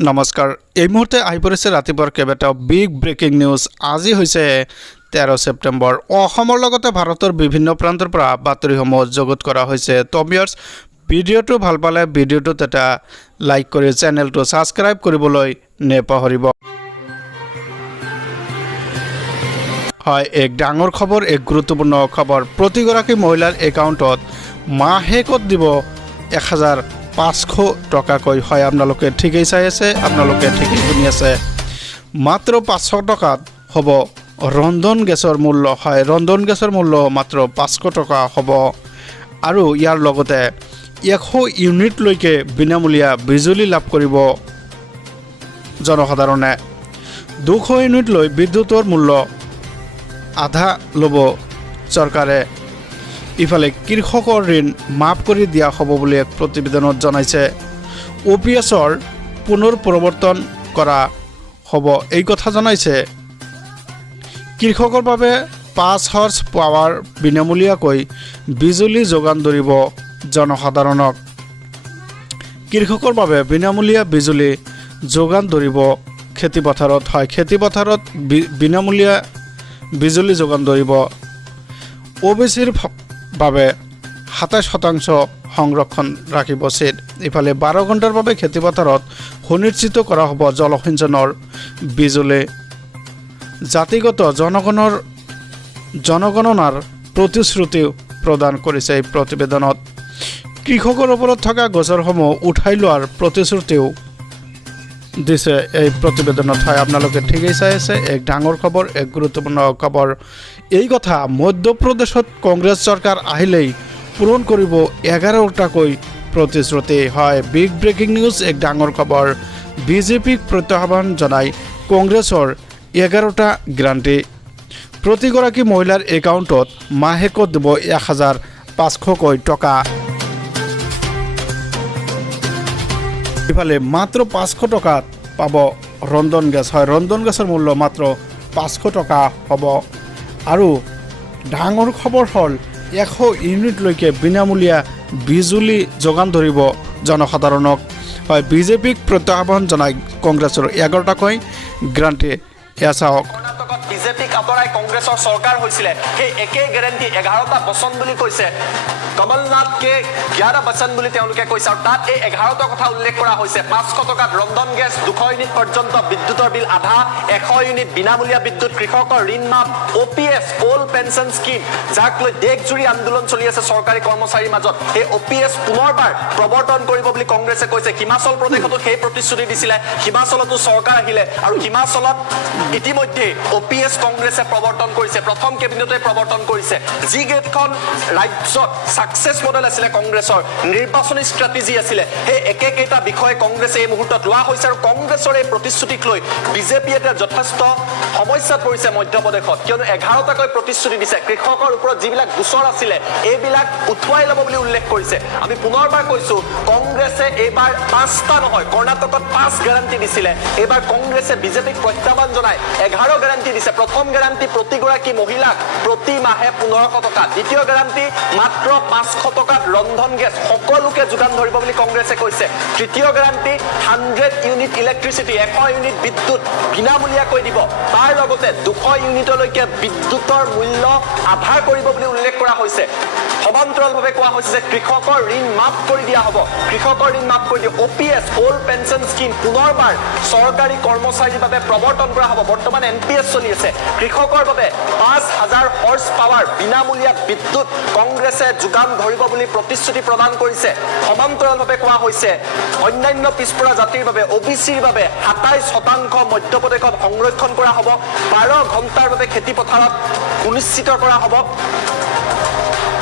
নমস্কাৰ এই মুহূৰ্তে আহি পৰিছে ৰাতিপুৱাৰ কেইবাটাও বিগ ব্ৰেকিং নিউজ আজি হৈছে 13 ছেপ্টেম্বৰ অসমৰ লগতে ভাৰতৰ বিভিন্ন প্ৰান্তৰ পৰা বাতৰিসমূহ জগত কৰা হৈছে তমিয়াৰ্স ভিডিঅ'টো ভাল পালে ভিডিঅ'টোত এটা লাইক কৰি চেনেলটো সাবস্ক্ৰাইব কৰিবলৈ নেপাহৰিব হয় এক ডাঙৰ খবৰ এক গুৰুত্বপূৰ্ণ খবৰ প্ৰতিগৰাকী মহিলাৰ একাউণ্টত মাহেকত দিব 1500 টকাকৈ হয় আপোনালোকে ঠিকই চাই আছে আপোনালোকে ঠিকই শুনি আছে মাত্ৰ 500 টকাত হ'ব ৰন্ধন গেছৰ মূল্য হয় ৰন্ধন গেছৰ মূল্য মাত্ৰ 500 টকা হ'ব আৰু ইয়াৰ লগতে 100 ইউনিট লৈকে বিনামূলীয়া বিজুলী লাভ কৰিব জনসাধাৰণে 200 ইউনিট লৈ বিদ্যুতৰ মূল্য আধা ল'ব চৰকাৰে ইফালে কৃষকৰ ঋণ মাফ কৰি দিয়া হ'ব বুলি এক প্ৰতিবেদনত জনাইছে OPSৰ পুনৰ প্ৰৱৰ্তন কৰা হ'ব এই কথা জনাইছে কৃষকৰ বাবে 5 হৰ্চ পাৱাৰ বিনামূলীয়াকৈ বিজুলী যোগান ধৰিব জনসাধাৰণক কৃষকৰ বাবে বিনামূলীয়া বিজুলী যোগান ধৰিব খেতিপথাৰত হয় খেতিপথাৰত বিনামূলীয়া বিজুলী যোগান ধৰিব OBCৰ বাবে 27% সংৰক্ষণ ৰাখিব চিট ইফালে 12 ঘণ্টাৰ বাবে খেতিপথাৰত সুনিশ্চিত কৰা হ'ব জলসিঞ্চনৰ বিজুলী জাতিগত জনগণনাৰ প্ৰতিশ্ৰুতি প্ৰদান কৰিছে এই প্ৰতিবেদনত কৃষকৰ ওপৰত থকা গোচৰসমূহ উঠাই লোৱাৰ প্ৰতিশ্ৰুতিও দিছে এই প্ৰতিবেদনত হয় আপোনালোকে ঠিকই চাই আছে এক ডাঙৰ খবৰ এক গুৰুত্বপূৰ্ণ খবৰ এই কথা মধ্যপ্ৰদেশত কংগ্ৰেছ চৰকাৰ আহিলেই পূৰণ কৰিব 11টাকৈ প্ৰতিশ্ৰুতি হয় বিগ ব্ৰেকিং নিউজ এক ডাঙৰ খবৰ বিজেপিক প্ৰত্যাহ্বান জনাই কংগ্ৰেছৰ 11টা গ্যাৰাণ্টি প্ৰতিগৰাকী মহিলাৰ একাউণ্টত মাহেকত দিব 1500কৈ টকা ইফালে মাত্ৰ 500 টকাত পাব ৰন্ধন গেছ হয় ৰন্ধন গেছৰ মূল্য মাত্ৰ 500 টকা হ'ব আৰু ডাঙৰ খবৰ হ'ল 100 ইউনিট লৈকে বিনামূলীয়া বিজুলী যোগান ধৰিব জনসাধাৰণক হয় বিজেপিক প্ৰত্যাহ্বান জনাই কংগ্ৰেছৰ 11টাকৈ গ্যাৰাণ্টি এয়া চাওক বিজেপিক আঁতৰাই কংগ্ৰেছৰ চৰকাৰ হৈছিলে সেই একেই গ্যাৰাণ্টি 11টা বচন বুলি কৈছে কমলনাথকে 11 বচন বুলি তেওঁলোকে কৈছে আৰু তাত এই 11টা কথা উল্লেখ কৰা হৈছে 500 টকাত ৰন্ধন গেছ 200 ইউনিট পৰ্যন্ত বিদ্যুতৰ বিল আধা 100 ইউনিট বিনামূলীয়া বিদ্যুৎ কৃষকৰ ঋণ মাফ OPS অল্ড পেনশন স্কিম যাক লৈ দেশজুৰি আন্দোলন চলি আছে চৰকাৰী কৰ্মচাৰীৰ মাজত এই OPS পুনৰবাৰ প্ৰৱৰ্তন কৰিব বুলি কংগ্ৰেছে কৈছে হিমাচল প্ৰদেশতো সেই প্ৰতিশ্ৰুতি দিছিলে হিমাচলতো চৰকাৰ আহিলে আৰু হিমাচলত ইতিমধ্যে OPS কংগ্ৰেছে প্ৰৱৰ্তন কৰিছে প্ৰথম কেবিনেটে প্ৰৱৰ্তন কৰিছে যি গেটখন ৰাজ্যত সাকসেস মডেল আছিল কংগ্ৰেছৰ নিৰ্বাচনী ষ্ট্ৰেটেজি আছিল হে একেকেটা বিষয় কংগ্ৰেছে এই মুহূৰ্তত লোৱা হৈছে আৰু কংগ্ৰেছৰ এই প্ৰতিশ্ৰুতিক লৈ বিজেপি এটা যথেষ্ট সমস্যাত পৰিছে মধ্যপ্ৰদেশত কিয়নো 11টাকৈ প্ৰতিশ্ৰুতি দিছে কৃষকৰ ওপৰত যিবিলাক গোচৰ আছিল এইবিলাক উঠুৱাই ল'ব বুলি উল্লেখ কৰিছে আমি পুনৰবাৰ কৈছো কংগ্ৰেছে এইবাৰ 5টা নহয় কৰ্ণাটকত 5 গ্যাৰাণ্টি দিছিলে এইবাৰ কংগ্ৰেছে বিজেপিক প্ৰত্যাহ্বান জনাই 11 গ্যাৰাণ্টি দিছে প্ৰথম গ্যাৰাণ্টি প্ৰতিগৰাকী মহিলাক প্ৰতি মাহে 1500 টকা দ্বিতীয় গ্যাৰাণ্টি মাত্ৰ 500 টকাত ৰন্ধন গেছ সকলোকে যোগান ধৰিব বুলি কংগ্ৰেছে কৈছে তৃতীয় গ্যাৰাণ্টি 100 ইউনিট ইলেক্ট্ৰিচিটি 100 ইউনিট বিদ্যুৎ বিনামূলীয়াকৈ দিব তাৰ লগতে 200 ইউনিটলৈকে বিদ্যুতৰ মূল্য আধা কৰিব বুলি উল্লেখ কৰা হৈছে সমান্তৰালভাৱে কোৱা হৈছে যে কৃষকৰ ঋণ মাফ কৰি দিয়া হ'ব কৃষকৰ ঋণ মাফ কৰি দিয়া OPS অল্ড পেনশন স্কিম পুনৰবাৰ চৰকাৰী কৰ্মচাৰীৰ বাবে প্ৰৱৰ্তন কৰা হ'ব বৰ্তমান NPS চলি আছে কৃষকৰ বাবে 5000 হৰ্চ পাৱাৰ বিনামূলীয়া বিদ্যুৎ কংগ্ৰেছে যোগান ধৰিব বুলি প্ৰতিশ্ৰুতি প্ৰদান কৰিছে সমান্তৰালভাৱে কোৱা হৈছে অন্যান্য পিছপৰা জাতিৰ বাবে OBCৰ বাবে 27% মধ্যপ্ৰদেশত সংৰক্ষণ কৰা হ'ব 12 ঘণ্টাৰ বাবে খেতিপথাৰত সুনিশ্চিত কৰা হ'ব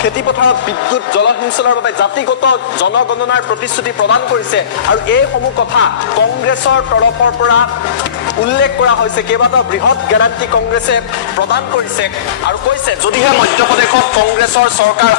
খেতিপথাৰত বিদ্যুৎ জলসিঞ্চনৰ বাবে জাতিগত জনগণনাৰ প্ৰতিশ্ৰুতি প্ৰদান কৰিছে আৰু এই সমূহ কথা কংগ্ৰেছৰ তৰফৰ পৰা উল্লেখ কৰা হৈছে কেইবাটাও বৃহৎ গ্যাৰাণ্টি কংগ্ৰেছে প্ৰদান কৰিছে আৰু কৈছে যদিহে মধ্যপ্ৰদেশত কংগ্ৰেছৰ চৰকাৰ